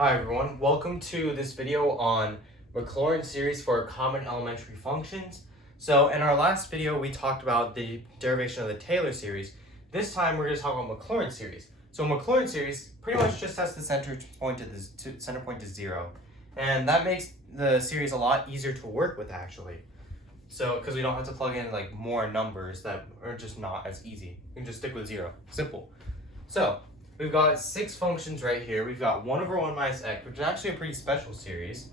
Hi everyone, welcome to this video on Maclaurin series for common elementary functions. So in our last video we talked about the derivation of the Taylor series. This time we're going to talk about Maclaurin series. So Maclaurin series pretty much just sets the center point to 0, and that makes the series a lot easier to work with actually. So because we don't have to plug in like more numbers that are just not as easy. We can just stick with 0. Simple. So we've got 6 functions right here. We've got 1 over 1 minus x, which is actually a pretty special series.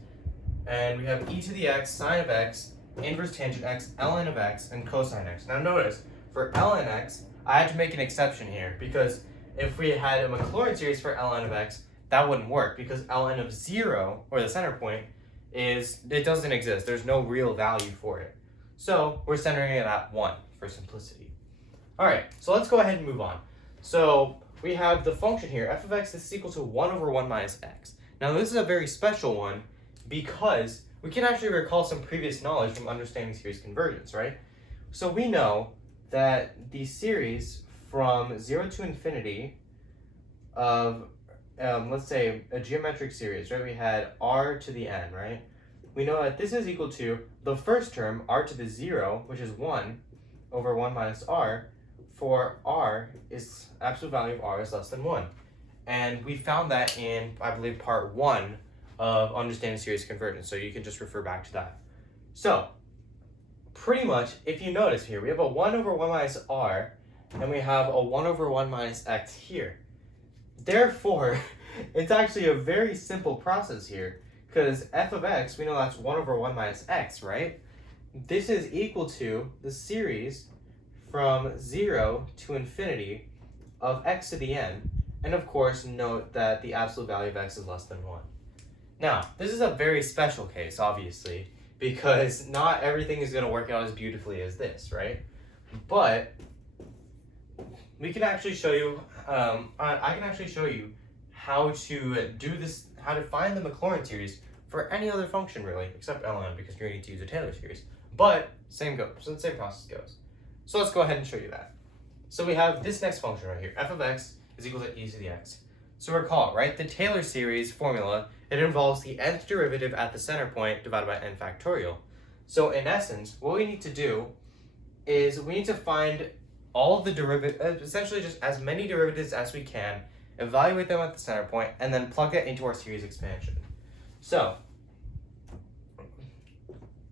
And we have e to the x, sine of x, inverse tangent x, ln of x, and cosine x. Now notice, for ln x, I had to make an exception here, because if we had a Maclaurin series for ln of x, that wouldn't work, because ln of 0, or the center point, it doesn't exist. There's no real value for it. So we're centering it at 1 for simplicity. Alright, so let's go ahead and move on. So we have the function here, f of x is equal to 1 over 1 minus x. Now this is a very special one because we can actually recall some previous knowledge from understanding series convergence, right? So we know that the series from 0 to infinity of, let's say, a geometric series, right? We had r to the n, right? We know that this is equal to the first term, r to the 0, which is 1 over 1 minus r, for r is absolute value of r is less than 1. And we found that in, I believe, part 1 of understanding series convergence, so you can just refer back to that. So pretty much, if you notice here, we have a 1 over 1 minus r, and we have a 1 over 1 minus x here. Therefore, it's actually a very simple process here, because f of x, we know that's 1 over 1 minus x, right? This is equal to the series from 0 to infinity of x to the n, and of course note that the absolute value of x is less than 1. Now, this is a very special case, obviously, because not everything is going to work out as beautifully as this, right? But we can actually show you, I can actually show you how to do this, how to find the Maclaurin series for any other function really, except ln, because you're going to need to use a Taylor series. But same process goes. So let's go ahead and show you that. So we have this next function right here, f of x is equal to e to the x. So recall, right, the Taylor series formula, it involves the nth derivative at the center point divided by n factorial. So in essence, what we need to do is we need to find all of the derivatives, essentially just as many derivatives as we can, evaluate them at the center point, and then plug it into our series expansion. So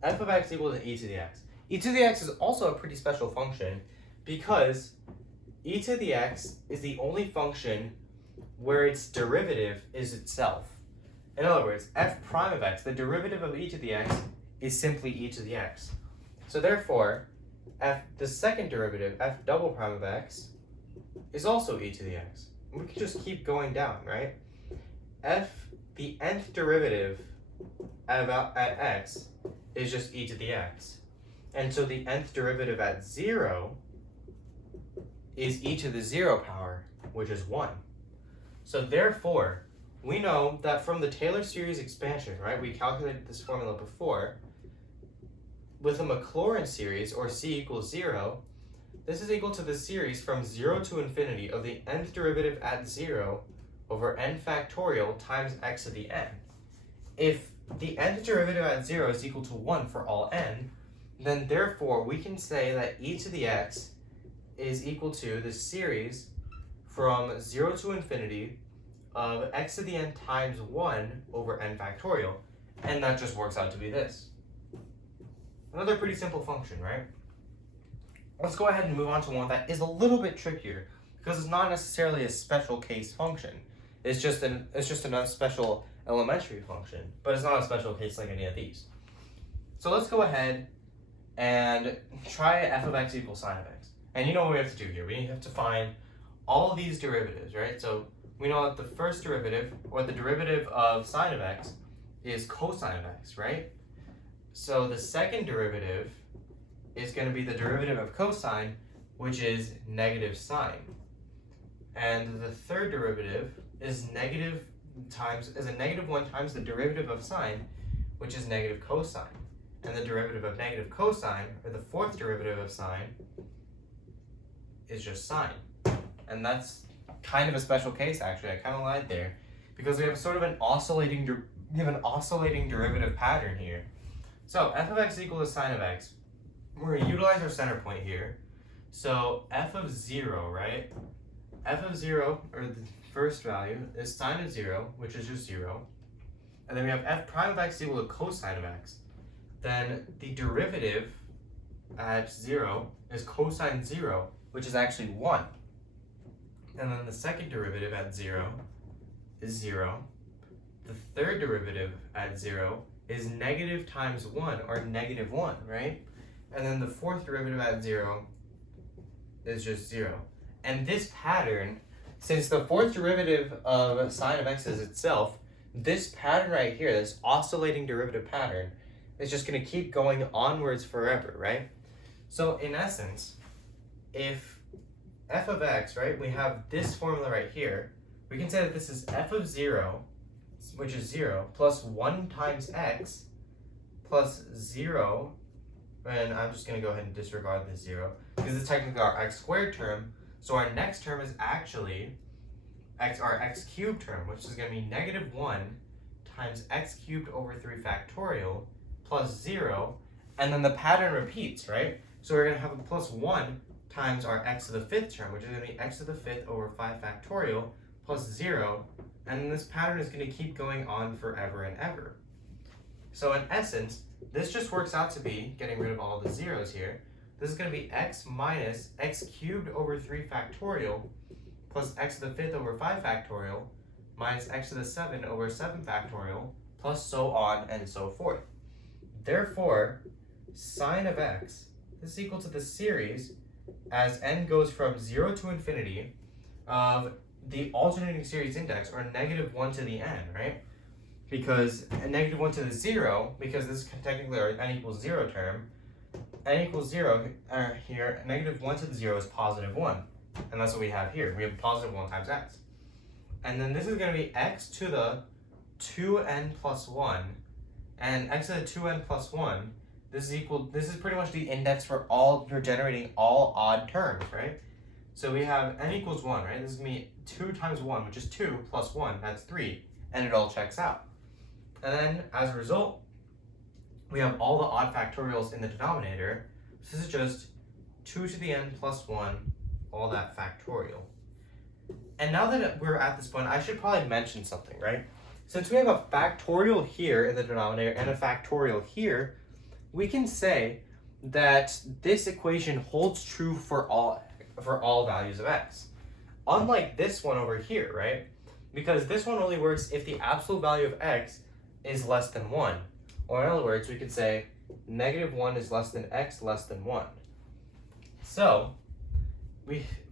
f of x equals to e to the x. E to the x is also a pretty special function because e to the x is the only function where its derivative is itself. In other words, f prime of x, the derivative of e to the x, is simply e to the x. So therefore, the second derivative, f double prime of x, is also e to the x. And we can just keep going down, right? The nth derivative at x is just e to the x. And so the nth derivative at 0 is e to the 0 power, which is 1. So therefore, we know that from the Taylor series expansion, right, we calculated this formula before, with a Maclaurin series, or c equals 0, this is equal to the series from 0 to infinity of the nth derivative at 0 over n factorial times x to the n. If the nth derivative at 0 is equal to 1 for all n, then therefore we can say that e to the x is equal to the series from 0 to infinity of x to the n times 1 over n factorial, and that just works out to be this. Another pretty simple function, right? Let's go ahead and move on to one that is a little bit trickier, because it's not necessarily a special case function. It's just a special elementary function, but it's not a special case like any of these. So let's go ahead and try f of x equals sine of x. And you know what we have to do here. We have to find all of these derivatives, right? So we know that the first derivative, or the derivative of sine of x, is cosine of x, right? So the second derivative is going to be the derivative of cosine, which is negative sine. And the third derivative is a negative 1 times the derivative of sine, which is negative cosine. And the derivative of negative cosine, or the fourth derivative of sine, is just sine. And that's kind of a special case, actually. I kind of lied there, because we have sort of an oscillating derivative pattern here. So f of x equals sine of x. We're going to utilize our center point here. So f of 0, right? F of 0, or the first value, is sine of 0, which is just 0. And then we have f prime of x equal to cosine of x. Then the derivative at 0 is cosine 0, which is actually 1. And then the second derivative at 0 is 0. The third derivative at 0 is negative times 1, or negative 1, right? And then the fourth derivative at 0 is just 0. And this pattern, since the fourth derivative of sine of x is itself, this pattern right here, this oscillating derivative pattern, is just going to keep going onwards forever, right? So in essence, if f of x, right, we have this formula right here, we can say that this is f of 0, which is 0, plus 1 times x, plus 0, and I'm just going to go ahead and disregard this 0, because it's technically our x squared term, so our next term is actually our x cubed term, which is going to be negative 1 times x cubed over 3 factorial plus 0, and then the pattern repeats, right? So we're going to have a plus 1 times our x to the 5th term, which is going to be x to the 5th over 5 factorial plus 0, and then this pattern is going to keep going on forever and ever. So in essence, this just works out to be, getting rid of all the zeros here, this is going to be x minus x cubed over 3 factorial plus x to the 5th over 5 factorial minus x to the 7 over 7 factorial plus so on and so forth. Therefore, sine of x is equal to the series as n goes from 0 to infinity of the alternating series index, or negative 1 to the n, right? Because negative 1 to the 0, because this is technically our n equals 0 term, n equals 0 here, negative 1 to the 0 is positive 1. And that's what we have here. We have positive 1 times x. And then this is going to be x to the 2n plus 1. And x to the 2n plus 1, this is pretty much the index for generating all odd terms, right? So we have n equals 1, right? This is going to be 2 times 1, which is 2, plus 1, that's 3. And it all checks out. And then, as a result, we have all the odd factorials in the denominator. So this is just 2 to the n plus 1, all that factorial. And now that we're at this point, I should probably mention something, right? Since we have a factorial here in the denominator and a factorial here, we can say that this equation holds true for all values of x. Unlike this one over here, right? Because this one only works if the absolute value of x is less than 1. Or in other words, we could say negative 1 is less than x less than 1. So,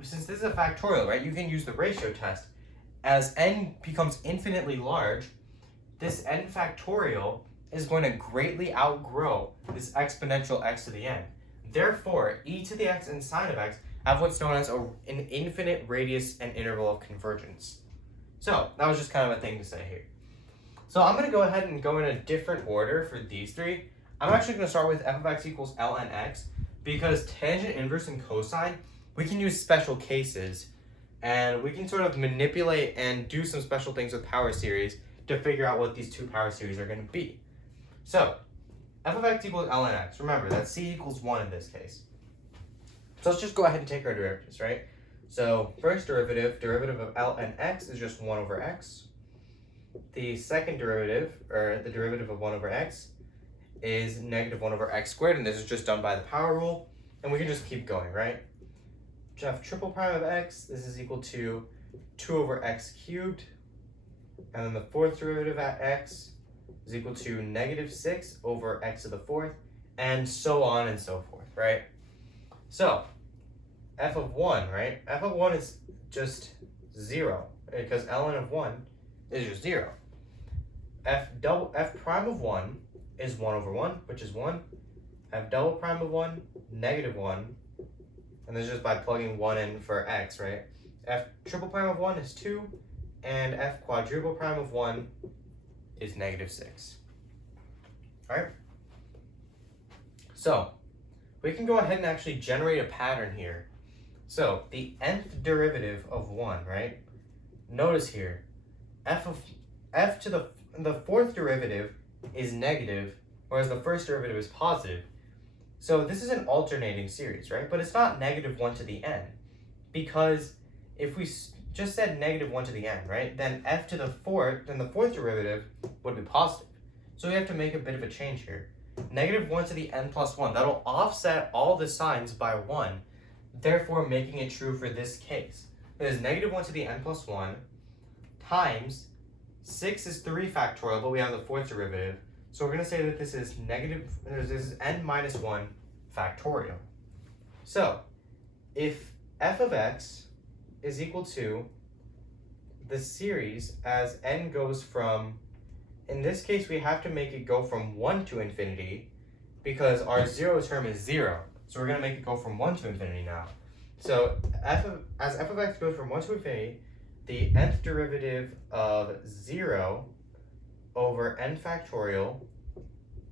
since this is a factorial, right, you can use the ratio test. As n becomes infinitely large, this n factorial is going to greatly outgrow this exponential x to the n. Therefore, e to the x and sine of x have what's known as an infinite radius and interval of convergence. So, that was just kind of a thing to say here. So I'm going to go ahead and go in a different order for these three. I'm actually going to start with f of x equals ln x, because tangent, inverse, and cosine, we can use special cases, and we can sort of manipulate and do some special things with power series to figure out what these two power series are going to be. So, f of x equals ln x. Remember, that's c equals 1 in this case. So let's just go ahead and take our derivatives, right? So, first derivative of ln x is just 1 over x. The second derivative, or the derivative of 1 over x, is negative 1 over x squared, and this is just done by the power rule, and we can just keep going, right? F triple prime of x, this is equal to 2 over x cubed, and then the fourth derivative at x is equal to negative 6 over x to the fourth, and so on and so forth, right? So, f of 1, right? F of 1 is just 0, because ln of 1 is just 0. F prime of 1 is 1 over 1, which is 1. F double prime of 1, negative 1. And this is just by plugging 1 in for x, right? F triple prime of 1 is 2. And f quadruple prime of 1 is negative 6. Alright? So, we can go ahead and actually generate a pattern here. So, the nth derivative of 1, right? Notice here, f to the fourth derivative is negative, whereas the first derivative is positive. So this is an alternating series, right? But it's not negative 1 to the n, because if we just said negative 1 to the n, right, then f to the fourth derivative would be positive. So we have to make a bit of a change here. Negative 1 to the n plus 1, that'll offset all the signs by 1, therefore making it true for this case. It is negative 1 to the n plus 1 times 6 is 3 factorial, but we have the fourth derivative. So we're going to say that this is n minus 1 factorial. So if f of x is equal to the series as n goes from, in this case we have to make it go from 1 to infinity because our zero term is 0. So we're going to make it go from 1 to infinity now. So as f of x goes from 1 to infinity, the nth derivative of 0 over n factorial,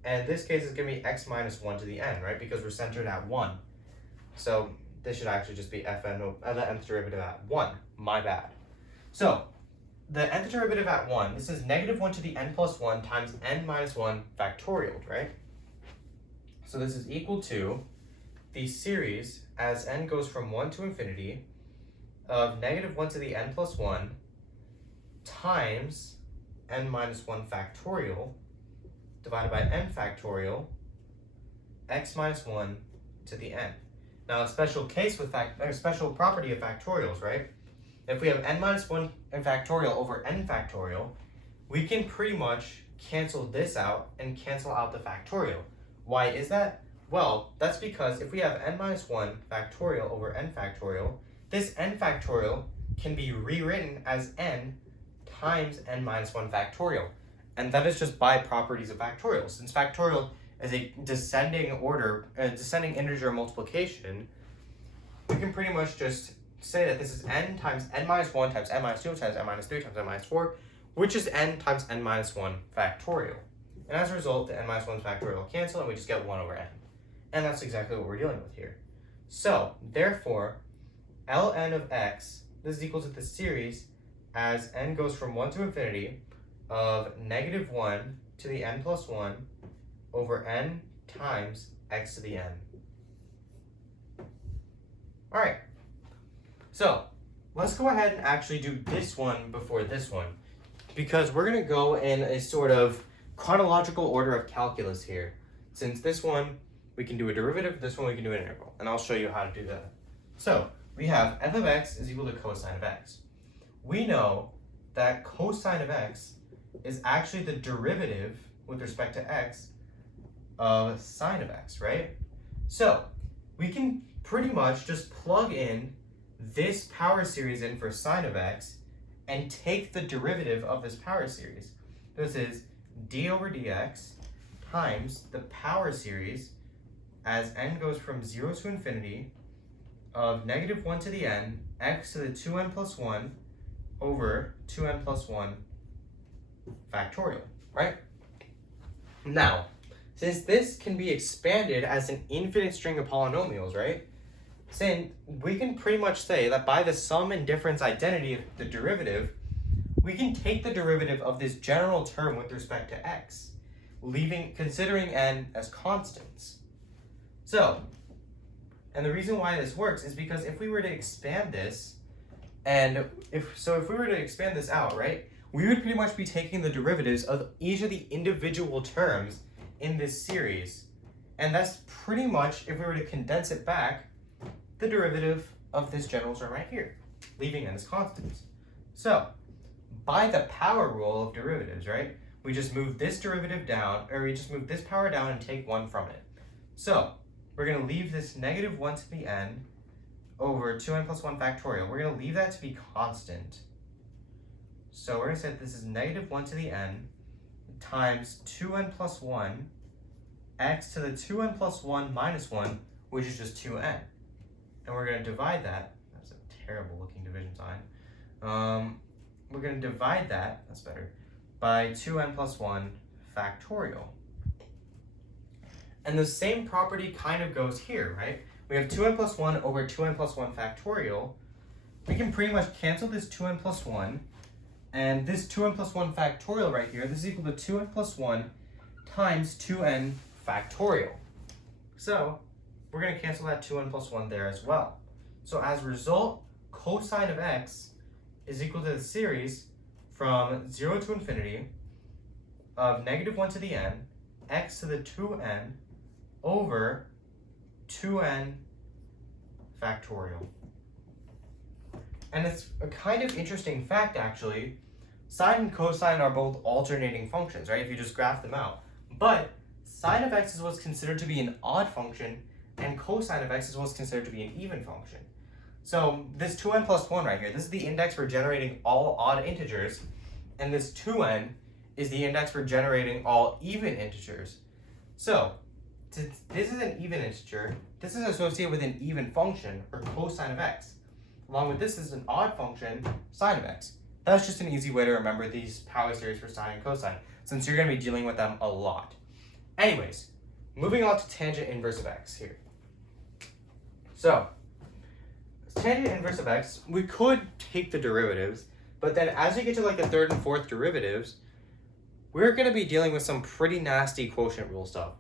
and in this case it's going to be x minus 1 to the n, right? Because we're centered at 1. So this should actually just be the nth derivative at 1. My bad. So the nth derivative at 1, this is negative 1 to the n plus 1 times n minus 1 factorial, right? So this is equal to the series as n goes from 1 to infinity of negative 1 to the n plus 1 times n minus 1 factorial divided by n factorial x minus 1 to the n. Now a special case with a special property of factorials, right? If we have n minus 1 and factorial over n factorial, we can pretty much cancel this out and cancel out the factorial. Why is that? Well, that's because if we have n minus 1 factorial over n factorial, this n factorial can be rewritten as n times n minus 1 factorial. And that is just by properties of factorial. Since factorial is a descending integer multiplication, we can pretty much just say that this is n times n minus 1 times n minus 2 times n minus 3 times n minus 4, which is n times n minus 1 factorial. And as a result, the n minus 1 factorial cancel, and we just get 1 over n. And that's exactly what we're dealing with here. So, therefore, ln of x, this is equal to the series as n goes from 1 to infinity of negative 1 to the n plus 1 over n times x to the n. Alright, so let's go ahead and actually do this one before this one, because we're going to go in a sort of chronological order of calculus here. Since this one we can do a derivative, this one we can do an integral, and I'll show you how to do that. So we have f of x is equal to cosine of x. We know that cosine of x is actually the derivative with respect to x of sine of x, right? So we can pretty much just plug in this power series in for sine of x and take the derivative of this power series. This is d over dx times the power series as n goes from 0 to infinity of negative 1 to the n, x to the 2n plus 1 over 2n plus 1 factorial, right? Now, since this can be expanded as an infinite string of polynomials, right? Since we can pretty much say that by the sum and difference identity of the derivative, we can take the derivative of this general term with respect to x, considering n as constants. So, and the reason why this works is because if we were to expand this, if we were to expand this out, right, we would pretty much be taking the derivatives of each of the individual terms in this series. And that's pretty much, if we were to condense it back, the derivative of this general term right here, leaving n as constants. So, by the power rule of derivatives, right, we just move this derivative down, or we just move this power down and take 1 from it. So, we're going to leave this negative 1 to the n over 2n plus 1 factorial. We're going to leave that to be constant. So we're going to say that this is negative 1 to the n times 2n plus 1 x to the 2n plus 1 minus 1, which is just 2n. And we're going to divide that. That's a terrible looking division sign. We're going to divide that, that's better, by 2n plus 1 factorial. And the same property kind of goes here, right? We have 2n plus 1 over 2n plus 1 factorial. We can pretty much cancel this 2n plus 1 And this 2n plus 1 factorial right here, this is equal to 2n plus 1 times 2n factorial. So we're going to cancel that 2n plus 1 there as well. So as a result, cosine of x is equal to the series from 0 to infinity of negative 1 to the n, x to the 2n over 2n factorial. And it's a kind of interesting fact, actually. Sine and cosine are both alternating functions, right? If you just graph them out. But sine of x is what's considered to be an odd function, and cosine of x is what's considered to be an even function. So this 2n plus 1 right here, this is the index for generating all odd integers, and this 2n is the index for generating all even integers. So this is an even integer. This is associated with an even function, or cosine of x. Along with this is an odd function, sine of x. That's just an easy way to remember these power series for sine and cosine, since you're going to be dealing with them a lot. Anyways, moving on to tangent inverse of x here. So, tangent inverse of x, we could take the derivatives, but then as we get to like the third and fourth derivatives, we're going to be dealing with some pretty nasty quotient rule stuff.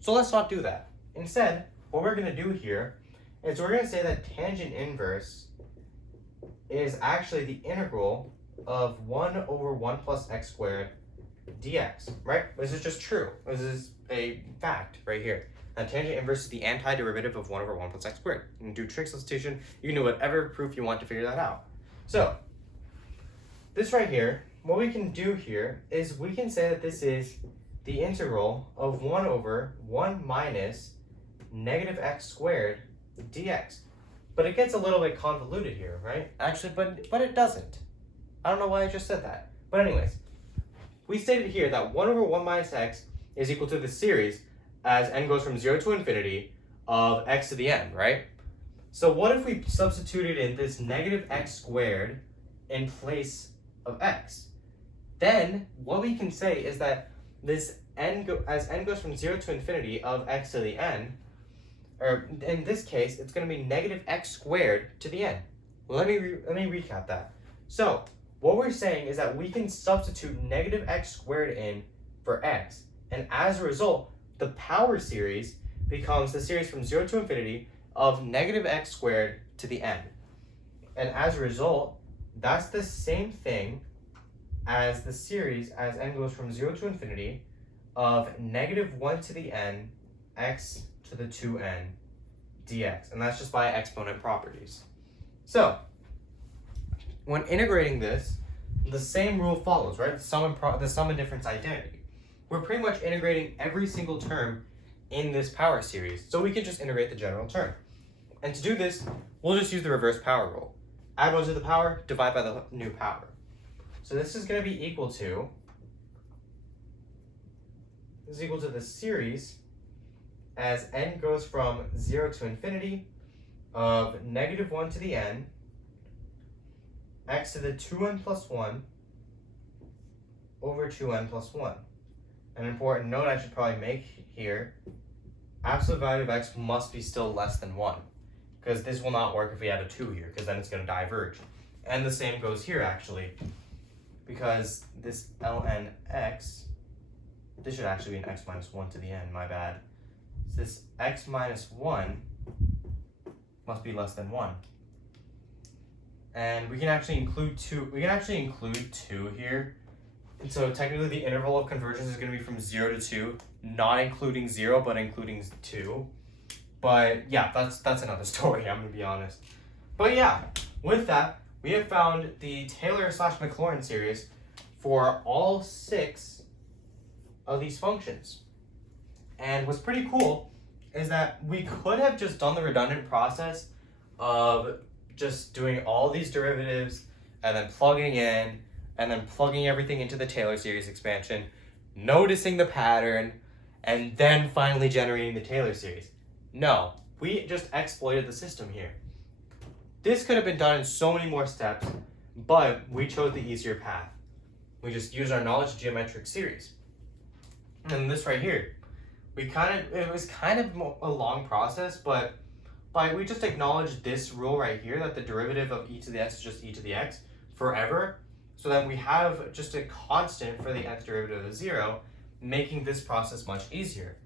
So let's not do that. Instead, what we're going to do here is we're going to say that tangent inverse is actually the integral of 1 over 1 plus x squared dx, right? This is just true. This is a fact right here. And tangent inverse is the antiderivative of 1 over 1 plus x squared. You can do trig substitution. You can do whatever proof you want to figure that out. So, this right here, what we can do here is we can say that this is the integral of 1 over 1 minus negative x squared dx. But it gets a little bit convoluted here, right? Actually, but it doesn't. I don't know why I just said that. But anyways, we stated here that 1 over 1 minus x is equal to the series as n goes from 0 to infinity of x to the n, right? So what if we substituted in this negative x squared in place of x? Then what we can say is that this as n goes from 0 to infinity of x to the n, or in this case, it's going to be negative x squared to the n. Let me recap that. So what we're saying is that we can substitute negative x squared in for x, and as a result, the power series becomes the series from 0 to infinity of negative x squared to the n. And as a result, that's the same thing as the series as n goes from 0 to infinity of negative 1 to the n x to the 2n dx. And that's just by exponent properties. So, when integrating this, the same rule follows, right? The sum and difference identity. We're pretty much integrating every single term in this power series, so we can just integrate the general term. And to do this, we'll just use the reverse power rule. Add 1 to the power, divide by the new power. So this is going to be equal to, the series as n goes from 0 to infinity of negative 1 to the n, x to the 2n plus 1 over 2n plus 1. An important note I should probably make here, absolute value of x must be still less than 1, because this will not work if we add a 2 here, because then it's going to diverge. And the same goes here, actually, because this ln x, this should actually be an x minus 1 to the n, my bad. So this x minus 1 must be less than 1. And we can actually include 2, here. And so technically the interval of convergence is going to be from 0 to 2, not including 0, but including 2. But yeah, that's another story, I'm going to be honest. But yeah, with that, we have found the Taylor/Maclaurin series for all 6 of these functions. And what's pretty cool is that we could have just done the redundant process of just doing all these derivatives and then plugging in and then plugging everything into the Taylor series expansion, noticing the pattern, and then finally generating the Taylor series. No, we just exploited the system here. This could have been done in so many more steps, but we chose the easier path. We just used our knowledge of geometric series. And this right here, it was kind of a long process, but we just acknowledged this rule right here, that the derivative of e to the x is just e to the x forever. So then we have just a constant for the nth derivative of 0, making this process much easier.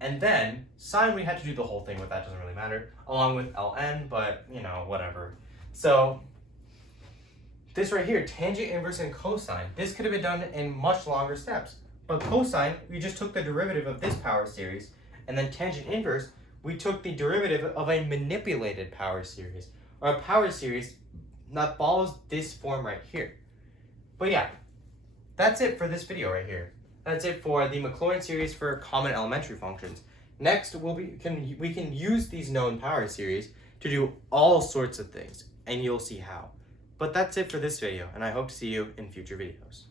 And then sine, we had to do the whole thing with that, doesn't really matter, along with ln, but whatever. So this right here, tangent inverse and cosine, this could have been done in much longer steps. But cosine, we just took the derivative of this power series, and then tangent inverse, we took the derivative of a manipulated power series, or a power series that follows this form right here. But yeah, that's it for this video right here. That's it for the Maclaurin series for common elementary functions. Next, we can use these known power series to do all sorts of things, and you'll see how. But that's it for this video, and I hope to see you in future videos.